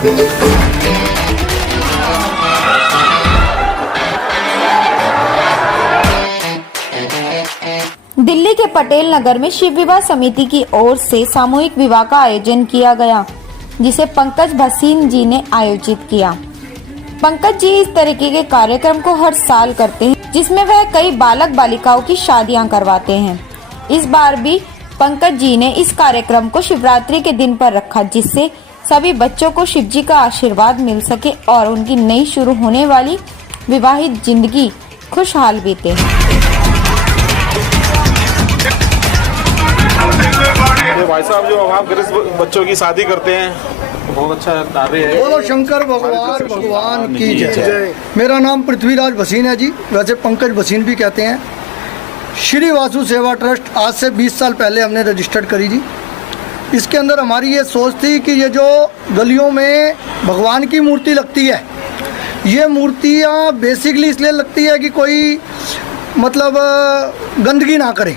दिल्ली के पटेल नगर में शिव विवाह समिति की ओर से सामूहिक विवाह का आयोजन किया गया, जिसे पंकज भसीन जी ने आयोजित किया। पंकज जी इस तरीके के कार्यक्रम को हर साल करते हैं, जिसमें वह कई बालक बालिकाओं की शादियां करवाते हैं। इस बार भी पंकज जी ने इस कार्यक्रम को शिवरात्रि के दिन पर रखा, जिससे सभी बच्चों को शिव जी का आशीर्वाद मिल सके और उनकी नई शुरू होने वाली विवाहित जिंदगी खुशहाल बीते। भाई साहब जो वहाँ गरीब बच्चों की शादी करते हैं, बहुत अच्छा कार्य है। बोलो शंकर भगवान की जय। मेरा नाम पृथ्वीराज भसीन है जी, वैसे पंकज भसीन भी कहते हैं। श्री वासु सेवा ट्रस्ट आज से 20 साल पहले हमने रजिस्टर्ड करी जी। इसके अंदर हमारी ये सोच थी कि ये जो गलियों में भगवान की मूर्ति लगती है, ये मूर्तियाँ बेसिकली इसलिए लगती है कि कोई मतलब गंदगी ना करे,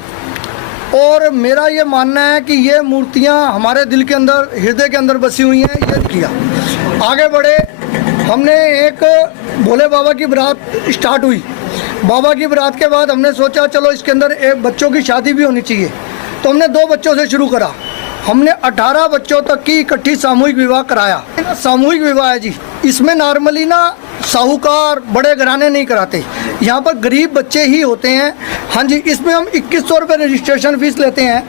और मेरा ये मानना है कि ये मूर्तियाँ हमारे दिल के अंदर, हृदय के अंदर बसी हुई हैं। ये किया आगे बढ़े, हमने एक भोले बाबा की बारात स्टार्ट हुई। बाबा की बारात के बाद हमने सोचा चलो इसके अंदर एक बच्चों की शादी भी होनी चाहिए, तो हमने 2 बच्चों से शुरू करा। हमने 18 बच्चों तक की इकट्ठी सामूहिक विवाह कराया। सामूहिक विवाह है जी, इसमें नॉर्मली ना साहूकार बड़े घराने नहीं कराते, यहाँ पर गरीब बच्चे ही होते हैं। हाँ जी, इसमें हम 2100 रुपये रजिस्ट्रेशन फीस लेते हैं,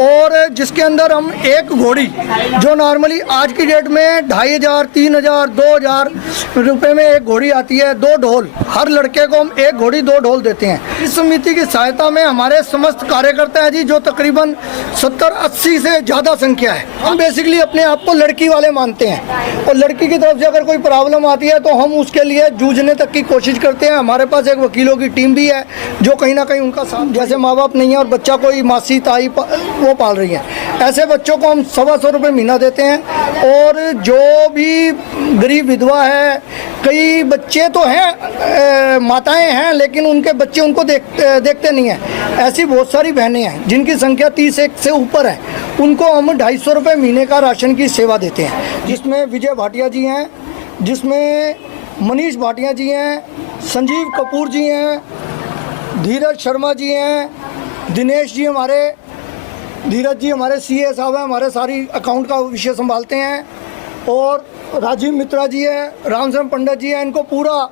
और जिसके अंदर हम एक घोड़ी जो नॉर्मली आज की डेट में 2500, 3000, 2000 रुपये में एक घोड़ी आती है, 2 ढोल, हर लड़के को हम एक घोड़ी 2 ढोल देते हैं। इस समिति की सहायता में हमारे समस्त कार्यकर्ता हैं जी, जो तकरीबन 70-80 से ज़्यादा संख्या है। हम बेसिकली अपने आप को लड़की वाले मानते हैं, और लड़की की तरफ से अगर कोई प्रॉब्लम आती है तो हम उसके लिए जूझने तक की कोशिश करते हैं। हमारे पास एक वकीलों की टीम भी है जो कहीं ना कहीं उनका साथ, जैसे माँ बाप नहीं है और बच्चा कोई मासी ताई वो पाल रही है, ऐसे बच्चों को हम 125 रुपये महीना देते हैं। और जो भी गरीब विधवा है, कई बच्चे तो हैं, माताएं हैं, लेकिन उनके बच्चे उनको देखते नहीं हैं, ऐसी बहुत सारी बहनें हैं जिनकी संख्या 30 से ऊपर है, उनको हम 250 रुपये महीने का राशन की सेवा देते हैं, जिसमें विजय भाटिया जी हैं, जिसमें मनीष भाटिया जी हैं, संजीव कपूर जी हैं, धीरज शर्मा जी हैं, दिनेश जी हमारे, धीरज जी हमारे सीए साहब हैं, हमारे सारी अकाउंट का विषय संभालते हैं, और राजीव मित्रा जी है, रामचंद्र पंडित जी हैं। इनको पूरा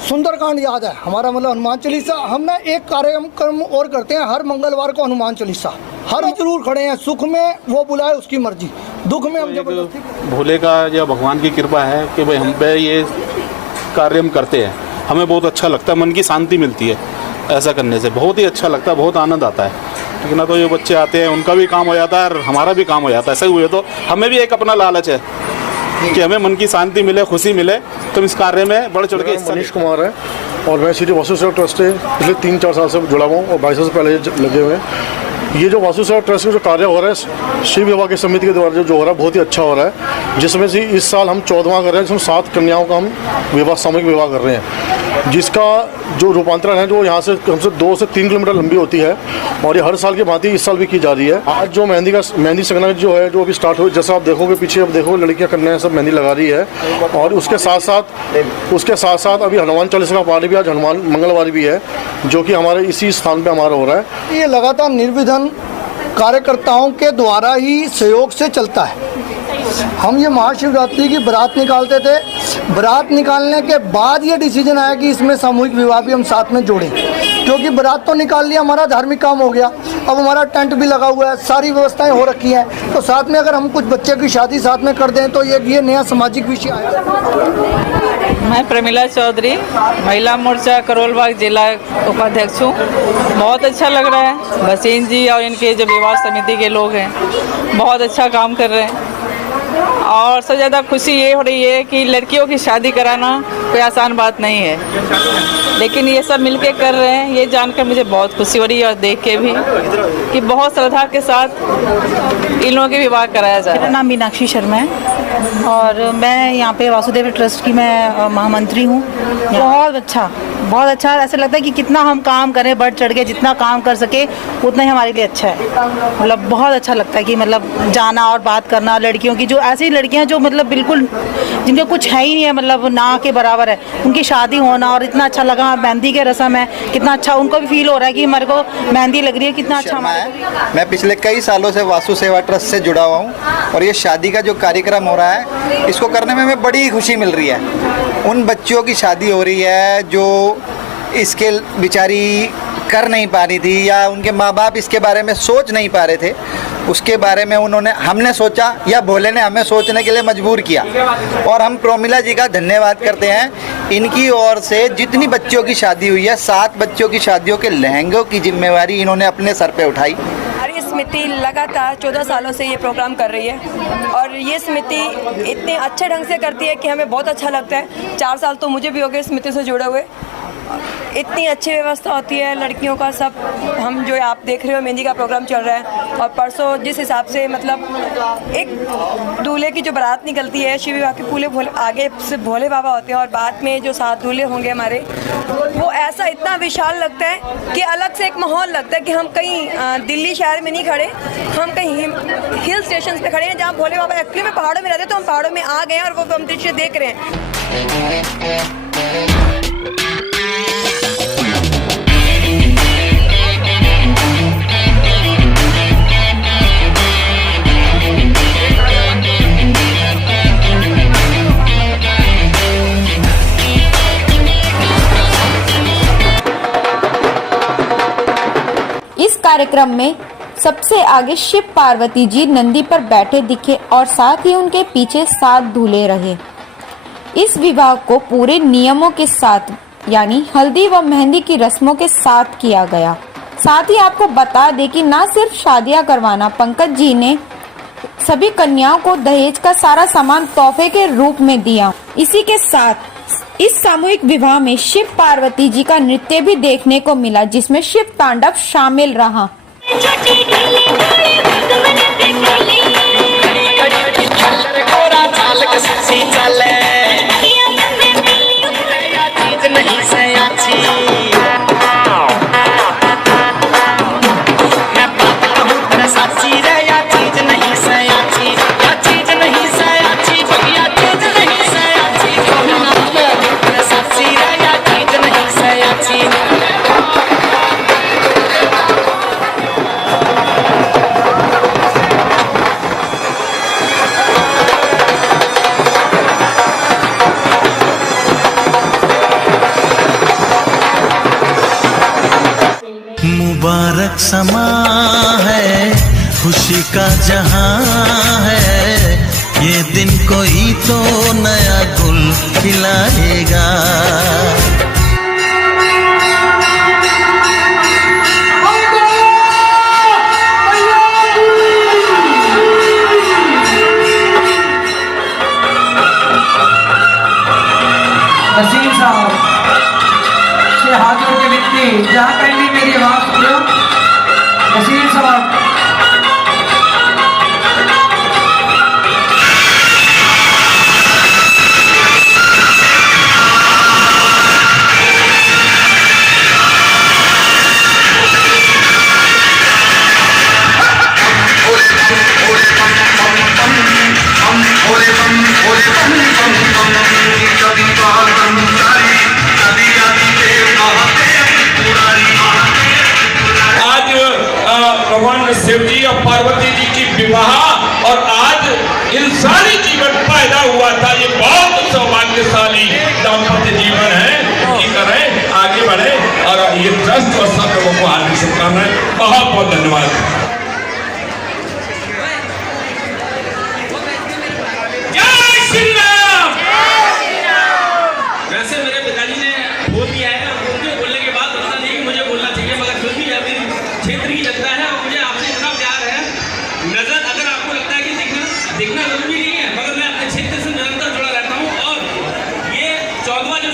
सुंदरकांड याद है हमारा, मतलब हनुमान चालीसा। हम ना एक कार्यक्रम और करते हैं हर मंगलवार को, हनुमान चालीसा। हर जरूर खड़े हैं, सुख में वो बुलाए उसकी मर्जी, दुख में हम जबरदस्ती। भोले का या भगवान की कृपा है कि भाई हम पे ये कार्य हम करते हैं, हमें बहुत अच्छा लगता है, मन की शांति मिलती है ऐसा करने से, बहुत ही अच्छा लगता है, बहुत आनंद आता है। ठीक ना, तो ये बच्चे आते हैं, उनका भी काम हो जाता है और हमारा भी काम हो जाता है। ऐसा हुए तो हमें भी एक अपना लालच है कि हमें मन की शांति मिले, खुशी मिले, तो इस कार्य में बढ़ चढ़ के। मनीष कुमार है और मैं श्री वासु सेवा ट्रस्ट से पिछले 3-4 साल से जुड़ा हुआ हूँ, और 22 साल से पहले लगे हुए हैं। ये जो वासु सेवा ट्रस्ट का जो कार्य हो रहा है शिव विवाह की समिति के द्वारा जो हो रहा है, बहुत ही अच्छा हो रहा है, जिसमें से इस साल हम 14वां कर रहे हैं, जिसमें 7 कन्याओं का हम विवाह, सामूहिक विवाह कर रहे हैं, जिसका जो रूपांतरण है जो यहाँ से कम से 2 से 3 किलोमीटर लंबी होती है, और ये हर साल की भांति इस साल भी की जा रही है। आज जो मेहंदी संगना जो है, जो अभी स्टार्ट हुई, जैसा आप देखोगे पीछे, अब देखो लड़कियाँ कन्याएं सब मेहंदी लगा रही है, और उसके साथ साथ अभी हनुमान चालीसा का पाठ भी आज हनुमान मंगलवार भी है, जो कि हमारे इसी स्थान पर हमारा हो रहा है। ये लगातार निर्विघ्न कार्यकर्ताओं के द्वारा ही सहयोग से चलता है। हम ये महाशिवरात्रि की बारात निकालते थे, बारात निकालने के बाद ये डिसीजन आया कि इसमें सामूहिक विवाह भी हम साथ में जोड़ें, क्योंकि बारात तो निकाल लिया, हमारा धार्मिक काम हो गया, अब हमारा टेंट भी लगा हुआ है, सारी व्यवस्थाएं हो रखी हैं, तो साथ में अगर हम कुछ बच्चे की शादी साथ में कर दें तो ये नया सामाजिक विषय आया। मैं प्रमिला चौधरी, महिला मोर्चा करोलबाग जिला उपाध्यक्ष हूँ। बहुत अच्छा लग रहा है, भसीन जी और इनके जो विवाह समिति के लोग हैं बहुत अच्छा काम कर रहे हैं, और सबसे ज़्यादा खुशी ये हो रही है कि लड़कियों की शादी कराना कोई आसान बात नहीं है, लेकिन ये सब मिलके कर रहे हैं, ये जानकर मुझे बहुत खुशी हो रही है और देख के भी कि बहुत श्रद्धा के साथ इन लोगों के विवाह कराया जा रहा मेरा है। नाम मीनाक्षी शर्मा है और मैं यहाँ पे वासुदेव ट्रस्ट की मैं महामंत्री हूँ। बहुत अच्छा ऐसा लगता है कि कितना हम काम करें, बढ़ चढ़ के जितना काम कर सके उतना ही हमारे लिए अच्छा है। मतलब बहुत अच्छा लगता है कि मतलब जाना और बात करना लड़कियों की, जो ऐसी लड़कियाँ जो मतलब बिल्कुल जिनका कुछ है ही नहीं है, मतलब ना के बराबर है, उनकी शादी होना और इतना अच्छा लगा। मेहंदी के रस्म है, कितना अच्छा उनको भी फील हो रहा है कि मेरे को मेहंदी लग रही है, कितना अच्छा है। मैं पिछले कई सालों से वासु सेवा ट्रस्ट से जुड़ा हुआ हूँ और ये शादी का जो कार्यक्रम हो रहा है इसको करने में हमें बड़ी खुशी मिल रही है। उन बच्चियों की शादी हो रही है जो इसके बेचारी कर नहीं पा रही थी या उनके माँ बाप इसके बारे में सोच नहीं पा रहे थे, उसके बारे में हमने सोचा या भोले ने हमें सोचने के लिए मजबूर किया। और हम प्रोमिला जी का धन्यवाद करते हैं। इनकी ओर से जितनी बच्चियों की शादी हुई है, 7 बच्चियों की शादियों के लहंगों की जिम्मेवारी इन्होंने अपने सर पे उठाई। हमारी समिति लगातार 14 सालों से ये प्रोग्राम कर रही है और ये समिति इतने अच्छे ढंग से करती है कि हमें बहुत अच्छा लगता है। 4 साल तो मुझे भी हो गए समिति से जुड़े हुए। इतनी अच्छी व्यवस्था होती है लड़कियों का, सब हम जो आप देख रहे हो मेहंदी का प्रोग्राम चल रहा है और परसों जिस हिसाब से मतलब एक दूल्हे की जो बारात निकलती है, शिव विवाह के पूरे भोले आगे से भोले बाबा होते हैं और बाद में जो 7 दूल्हे होंगे हमारे, वो ऐसा इतना विशाल लगता है कि अलग से एक माहौल लगता है कि हम कहीं दिल्ली शहर में नहीं खड़े, हम कहीं हिल स्टेशन पे खड़े हैं जहाँ भोले बाबा एक्चुअली में पहाड़ों में रहते, तो हम पहाड़ों में आ गए हैं और वो हम दृश्य देख रहे हैं। इस कार्यक्रम में सबसे आगे शिव पार्वती जी नंदी पर बैठे दिखे और साथ ही उनके पीछे 7 दूल्हे रहे। इस विवाह को पूरे नियमों के साथ यानी हल्दी व मेहंदी की रस्मों के साथ किया गया। साथ ही आपको बता दें कि न सिर्फ शादियां करवाना, पंकज जी ने सभी कन्याओं को दहेज का सारा सामान तोहफे के रूप में दिया। इसी के साथ इस सामूहिक विवाह में शिव पार्वती जी का नृत्य भी देखने को मिला, जिसमें शिव तांडव शामिल रहा। मुबारक समा है, खुशी का जहां है, ये दिन कोई तो नया गुल खिलाएगा। वसीम साहब से हाथ जोड़ के विनती, जहाँ कहीं भी मेरी आवाज सुनो, वसीम साहब। भगवान शिव जी और पार्वती जी की विवाह और आज इंसानी जीवन पैदा हुआ था। ये बहुत सौभाग्यशाली दाम्पत्य जीवन है कि करें, आगे बढ़े और ये ट्रस्ट और सब लोगों को हार्दिक शुभकामनाएं। बहुत बहुत धन्यवाद। जय श्री राम। वैसे मेरे पिताजी ने बोल दिया है, उनके बोलने के बाद पता नहीं कि मुझे बोलना चाहिए, मगर फिर भी अभी क्षेत्र की जनता है और मुझे आपसे इतना प्यार है। नजर अगर आपको लगता है कि देखना जरूरी नहीं है, मगर मैं अपने क्षेत्र से निरंतर जुड़ा रहता हूँ और ये 14वां जो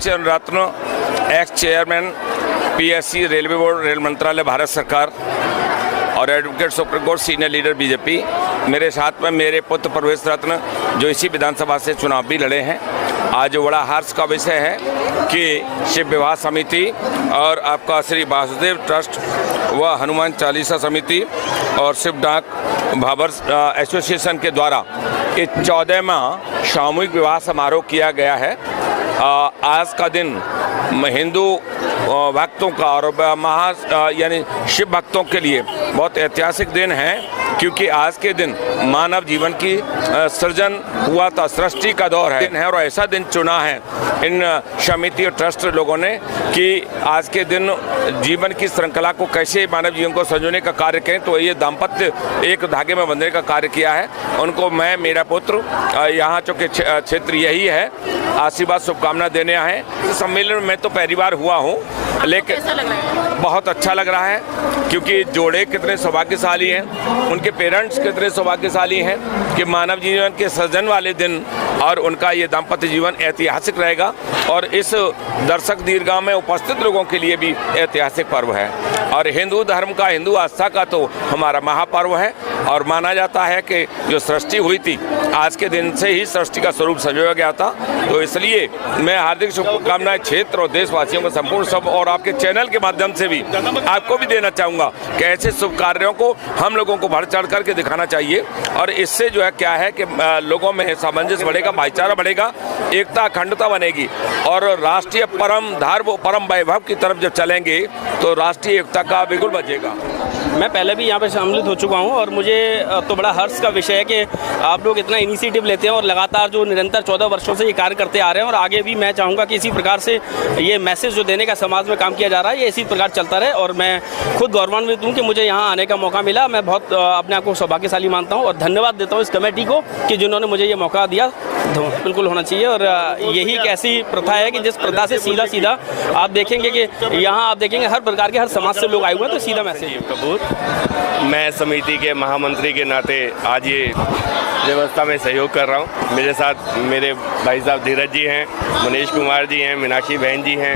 क्रिश्चियन रत्न, ex chairman PSC, railway board, रेल मंत्रालय, भारत सरकार और advocate supreme court, senior leader BJP. मेरे साथ में मेरे पुत्र प्रवेश रत्न जो इसी विधानसभा से चुनाव भी लड़े हैं। आज बड़ा हर्ष का विषय है कि शिव विवाह समिति और आपका श्री वासुदेव ट्रस्ट व हनुमान चालीसा समिति और शिव डाक भाबर एसोसिएशन के द्वारा ये 14वां सामूहिक विवाह समारोह किया गया है। आज का दिन हिंदू भक्तों का और यानी शिव भक्तों के लिए बहुत ऐतिहासिक दिन है, क्योंकि आज के दिन मानव जीवन की सृजन हुआ था, सृष्टि का दौर है और ऐसा दिन चुना है इन समिति और ट्रस्ट लोगों ने कि आज के दिन जीवन की श्रृंखला को कैसे मानव जीवन को संजोने का कार्य करें। तो ये दाम्पत्य एक धागे में बंधने का कार्य किया है। उनको मैं, मेरा पुत्र, यहाँ चूँकि क्षेत्र यही है, आशीर्वाद शुभकामना देने आए हैं। सम्मेलन में तो पहली बार हुआ हूँ, लेकिन बहुत अच्छा लग रहा है, क्योंकि जोड़े कितने सौभाग्यशाली हैं, उनके पेरेंट्स कितने सौभाग्यशाली हैं कि मानव जीवन के सृजन वाले दिन और उनका ये दाम्पत्य जीवन ऐतिहासिक रहेगा और इस दर्शक दीर्घा में उपस्थित लोगों के लिए भी ऐतिहासिक पर्व है। और हिंदू धर्म का, हिंदू आस्था का तो हमारा महापर्व है और माना जाता है कि जो सृष्टि हुई थी आज के दिन से ही सृष्टि का स्वरूप संजोया गया था। तो इसलिए मैं हार्दिक शुभकामनाएं क्षेत्र और देशवासियों को संपूर्ण सब और आपके चैनल के माध्यम से भी आपको भी देना चाहूँगा कि ऐसे शुभ कार्यों को हम लोगों को बढ़ चढ़ करके दिखाना चाहिए और इससे जो है क्या है कि लोगों में सामंजस्य बढ़ेगा, भाईचारा बढ़ेगा, एकता अखंडता बनेगी और राष्ट्रीय परम वैभव की तरफ जब चलेंगे तो राष्ट्रीय एकता का बिल्कुल बचेगा। मैं पहले भी यहाँ पे सम्मिलित हो चुका हूँ और मुझे तो बड़ा हर्ष का विषय है कि आप लोग इतना इनिशिएटिव लेते हैं और लगातार जो निरंतर 14 वर्षों से ये कार्य करते आ रहे हैं और आगे भी मैं चाहूँगा कि इसी प्रकार से ये मैसेज जो देने का समाज में काम किया जा रहा है ये इसी प्रकार चलता रहे। और मैं खुद गौरवान्वित हूँ कि मुझे यहाँ आने का मौका मिला। मैं बहुत अपने आप को सौभाग्यशाली मानता हूँ और धन्यवाद देता हूँ इस कमेटी को कि जिन्होंने मुझे ये मौका दिया। बिल्कुल होना चाहिए और यही एक ऐसी प्रथा है कि जिस प्रथा से सीधा सीधा आप देखेंगे कि यहाँ आप देखेंगे हर प्रकार के हर समाज से लोग आए हुए हैं, तो सीधा मैसेज कपूर। मैं समिति के महामंत्री के नाते आज ये व्यवस्था में सहयोग कर रहा हूँ। मेरे साथ मेरे भाई साहब धीरज जी हैं, मनीष कुमार जी हैं, मीनाक्षी बहन जी हैं।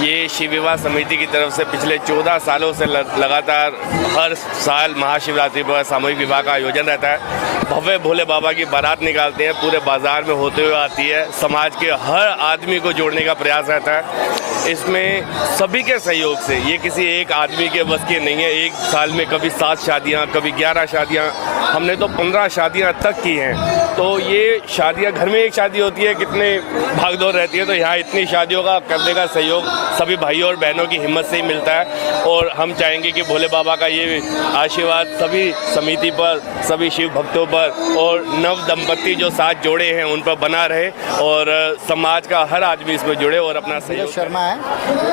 ये शिव विवाह समिति की तरफ से पिछले 14 सालों से लगातार हर साल महाशिवरात्रि पर सामूहिक विवाह का आयोजन रहता है। भव्य भोले बाबा की बारात निकालते हैं, पूरे बाजार में होते हुए आती है, समाज के हर आदमी को जोड़ने का प्रयास रहता है। इसमें सभी के सहयोग से, ये किसी एक आदमी के बस की नहीं है। एक साल में कभी 7 शादियाँ, कभी 11 शादियाँ, हमने तो 15 शादियाँ तक की हैं। तो ये शादियाँ, घर में एक शादी होती है, कितने भागदौड़ रहती है, तो यहाँ इतनी शादियों का करने का सहयोग सभी भाइयों और बहनों की हिम्मत से ही मिलता है। और हम चाहेंगे कि भोले बाबा का ये आशीर्वाद सभी समिति पर, सभी शिव भक्तों पर और नव दंपति जो साथ जोड़े हैं उन पर बना रहे और समाज का हर आदमी इसमें जुड़े और अपना सहयोग। शर्मा है,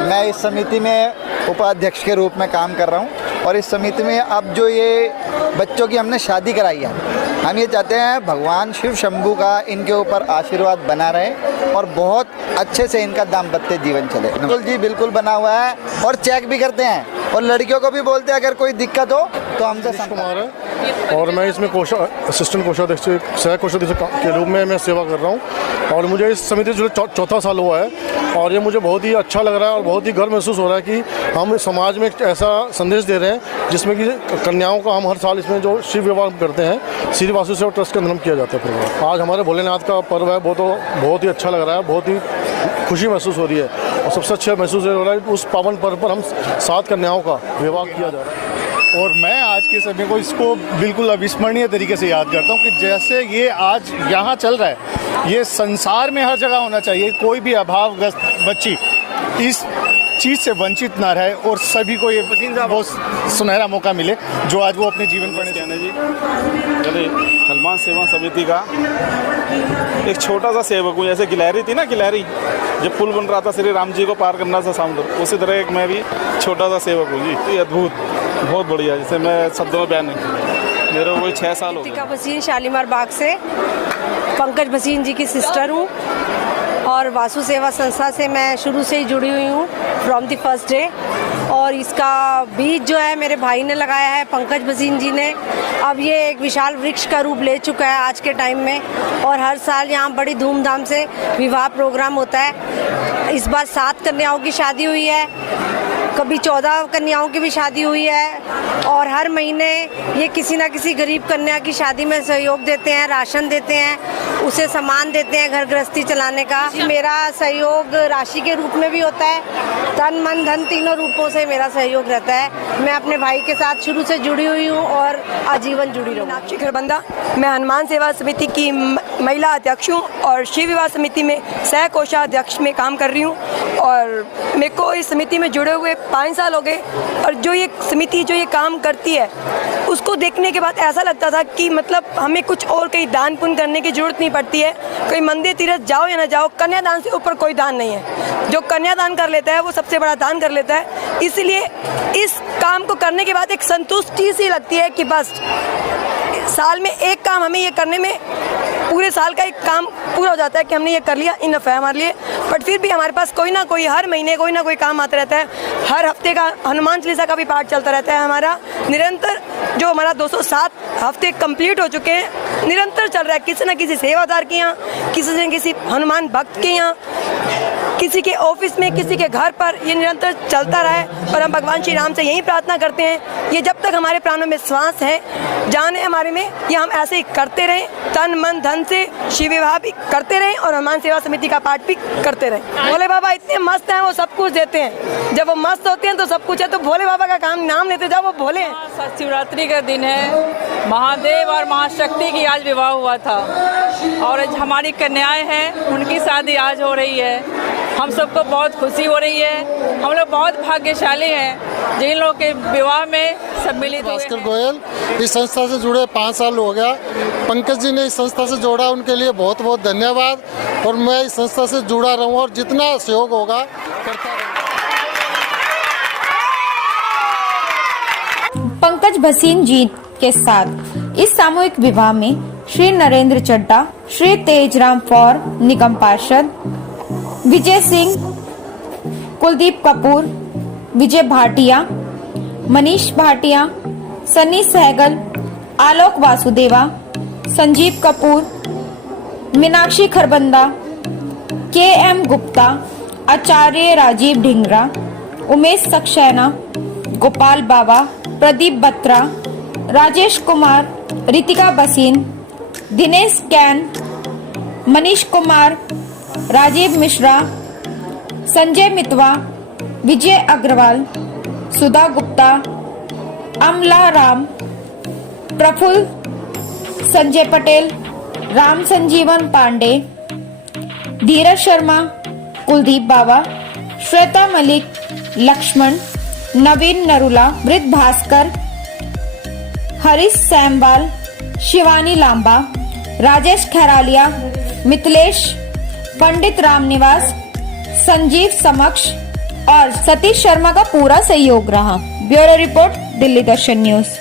मैं इस समिति में उपाध्यक्ष के रूप में काम कर रहा हूँ और इस समिति में अब जो ये बच्चों की हमने शादी कराई है, हम ये चाहते हैं भगवान शिव शंभू का इनके ऊपर आशीर्वाद बना रहे और बहुत अच्छे से इनका दाम्पत्य जीवन चले। बिल्कुल जी, बिल्कुल बना हुआ है और चेक भी करते हैं और लड़कियों को भी बोलते हैं अगर कोई दिक्कत हो तो हमसे कुमार है और मैं इसमें असिस्टेंट कोषाध्यक्ष, सह कोषाध्यक्ष के रूप में मैं सेवा कर रहा हूँ और मुझे इस समिति जो 4था साल हुआ है और ये मुझे बहुत ही अच्छा लग रहा है और बहुत ही गर्व महसूस हो रहा है कि हम समाज में एक ऐसा संदेश दे रहे हैं जिसमें कि कन्याओं का हम हर साल इसमें जो शिव विवाह करते हैं श्री वासुदेव ट्रस्ट के अंदर किया जाता है प्रोग्राम। आज हमारे भोलेनाथ का पर्व है, वो तो बहुत ही अच्छा लग रहा है, बहुत ही खुशी महसूस हो रही है और सबसे अच्छा महसूस हो रहा है उस पावन पर्व पर हम 7 कन्याओं का विवाह किया जा रहा है। और मैं आज के समय को इसको बिल्कुल अविस्मरणीय तरीके से याद करता हूँ कि जैसे ये आज यहाँ चल रहा है, ये संसार में हर जगह होना चाहिए। कोई भी अभावग्रस्त बच्ची इस चीज़ से वंचित ना रहे और सभी को ये बहुत सुनहरा मौका मिले जो आज वो अपने जीवन पर जी। हनुमान सेवा समिति का एक छोटा सा सेवक हूँ। जैसे गिलहरी थी ना, गिलहरी जब पुल बन रहा था श्री राम जी को पार करना था समुद्र, उसी तरह एक मैं भी छोटा सा सेवक हूँ जी। ये अद्भुत, बहुत बढ़िया, जैसे मैं शब्दों में बयान नहीं। मेरे को 6 साल हो गए। भसीन शालीमार बाग से पंकज भसीन जी की सिस्टर हूँ और वासु सेवा संस्था से मैं शुरू से ही जुड़ी हुई हूँ फ्रॉम द फर्स्ट डे। और इसका बीज जो है मेरे भाई ने लगाया है, पंकज भसीन जी ने। अब ये एक विशाल वृक्ष का रूप ले चुका है आज के टाइम में और हर साल यहाँ बड़ी धूमधाम से विवाह प्रोग्राम होता है। इस बार 7 कन्याओं की शादी हुई है, कभी 14 कन्याओं की भी शादी हुई है और हर महीने ये किसी ना किसी गरीब कन्या की शादी में सहयोग देते हैं, राशन देते हैं, उसे सामान देते हैं घर गृहस्थी चलाने का। मेरा सहयोग राशि के रूप में भी होता है, तन मन धन तीनों रूपों से मेरा सहयोग रहता है। मैं अपने भाई के साथ शुरू से जुड़ी हुई हूँ और आजीवन जुड़ी रहूँगी। मीनाक्षी खरबंदा, मैं हनुमान सेवा समिति की महिला अध्यक्ष हूँ और शिव विवाह समिति में सह कोषाध्यक्ष में काम कर रही हूँ और मेरे को इस समिति में जुड़े हुए 5 साल हो गए और जो ये समिति जो ये काम करती है उसको देखने के बाद ऐसा लगता था कि मतलब हमें कुछ और कहीं दान पुण्य करने की जरूरत नहीं पड़ती है। कोई मंदिर तीर्थ जाओ या ना जाओ, कन्यादान से ऊपर कोई दान नहीं है। जो कन्यादान कर लेता है वो सबसे बड़ा दान कर लेता है। इसलिए इस काम को करने के बाद एक संतुष्टि सी लगती है कि बस साल में एक काम हमें ये करने में पूरे साल का एक काम पूरा हो जाता है कि हमने ये कर लिया, इनफ है हमारे लिए। बट फिर भी हमारे पास कोई ना कोई हर महीने कोई ना कोई काम आता रहता है। हर हफ्ते का हनुमान चालीसा का भी पाठ चलता रहता है हमारा निरंतर। जो हमारा 207 हफ्ते कंप्लीट हो चुके हैं, निरंतर चल रहा है किसी न किसी सेवादार के यहाँ, किसी न किसी हनुमान भक्त के यहाँ, किसी के ऑफिस में, किसी के घर पर, ये निरंतर चलता रहा है। और हम भगवान श्री राम से यही प्रार्थना करते हैं ये जब तक हमारे प्राणों में श्वास है, जान है हमारे में, ये हम ऐसे ही करते रहें, तन मन धन से शिव विवाह भी करते रहें और हनुमान सेवा समिति का पाठ भी करते रहें। भोले बाबा इतने मस्त हैं, वो सब कुछ देते हैं। जब वो मस्त होते हैं तो सब कुछ है। तो भोले बाबा का काम नाम लेते जाओ, वो भोले हैं। शिवरात्रि का दिन है, महादेव और महाशक्ति की आज विवाह हुआ था और आज हमारी कन्याएं हैं, उनकी शादी आज हो रही है। हम सबको बहुत खुशी हो रही है। हम लोग बहुत भाग्यशाली हैं जिन लोगों के विवाह में सम्मिलित हुए। भास्कर गोयल इस संस्था से जुड़े 5 साल हो गया। पंकज जी ने इस संस्था से जोड़ा, उनके लिए बहुत बहुत धन्यवाद। और मैं इस संस्था से जुड़ा रहूं और जितना सहयोग होगा करता रहूं। पंकज भसीन जी के साथ इस सामूहिक विवाह में श्री नरेंद्र चड्डा, श्री तेजराम फौर निगम पार्षद, विजय सिंह, कुलदीप कपूर, विजय भाटिया, मनीष भाटिया, सनी सहगल, आलोक वासुदेवा, संजीव कपूर, मीनाक्षी खरबंदा, के.एम. गुप्ता, आचार्य राजीव ढिंगरा, उमेश सक्सेना, गोपाल बाबा, प्रदीप बत्रा, राजेश कुमार, रितिका बसीन, दिनेश कैन, मनीष कुमार, राजीव मिश्रा, संजय मितवा, विजय अग्रवाल, सुधा गुप्ता, अमला राम, प्रफुल्ल, संजय पटेल, राम संजीवन पांडे, धीरज शर्मा, कुलदीप बाबा, श्वेता मलिक, लक्ष्मण, नवीन नरुला, मृत भास्कर, हरीश सैमवाल, शिवानी लांबा, राजेश खैरालिया, मिथिलेश, पंडित रामनिवास, संजीव समक्ष और सतीश शर्मा का पूरा सहयोग रहा। ब्यूरो रिपोर्ट, दिल्ली दर्शन न्यूज।